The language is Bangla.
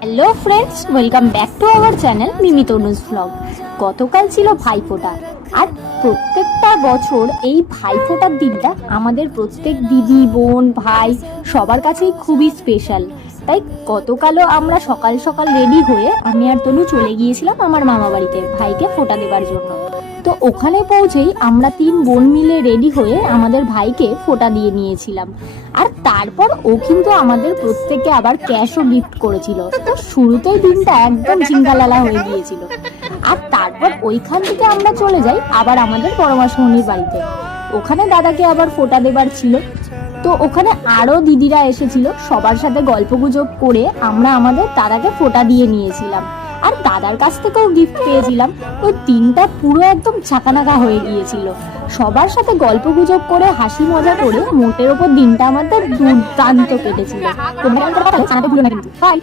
Hello friends, welcome back to our channel Mimi Tanuj blog. গতকাল ছিল ভাইফোঁটা, আর প্রত্যেকটা বছর এই ভাইফোঁটার দিনটা আমাদের প্রত্যেক দিদি, বোন, ভাই সবার কাছেই খুবই স্পেশাল। তাই গতকালও আমরা সকাল সকাল রেডি হয়ে আমি আর তনু চলে গিয়েছিলাম আমার মামা বাড়িতে ভাইকে ফোঁটা দেবার জন্য। তো ওখানে পৌঁছেই আমরা 3 বোন মিলে রেডি হয়ে আমাদের ভাইকে ফোঁটা দিয়ে নিয়েছিলাম। আর তারপর ও কিন্তু আমাদের প্রত্যেককে আবার ক্যাশও গিফট করেছিল। তো শুরুতেই দিনটা একদম ঝিঙ্গালালা হয়ে গিয়েছিল। আর তারপর ওইখান থেকে আমরা চলে যাই আবার আমাদের পরমাসমণির বাড়িতে। ওখানে দাদাকে আবার ফোঁটা দেবার ছিল। তো ওখানে আরো দিদিরা এসেছিল, সবার সাথে গল্পগুজব করে আমরা আমাদের দাদাকে ফোঁটা দিয়ে নিয়েছিলাম। আর দাদার কাছ থেকেও গিফট পেয়েছিলাম। ওই দিনটা পুরো একদম চাকানাকা হয়ে গিয়েছিল। সবার সাথে গল্পগুজব করে হাসি মজা করে মোটের ওপর দিনটা আমাদের দুর্দান্ত কেটেছিল। তোমরা জানাতে ভুলো না কিন্তু। বাই।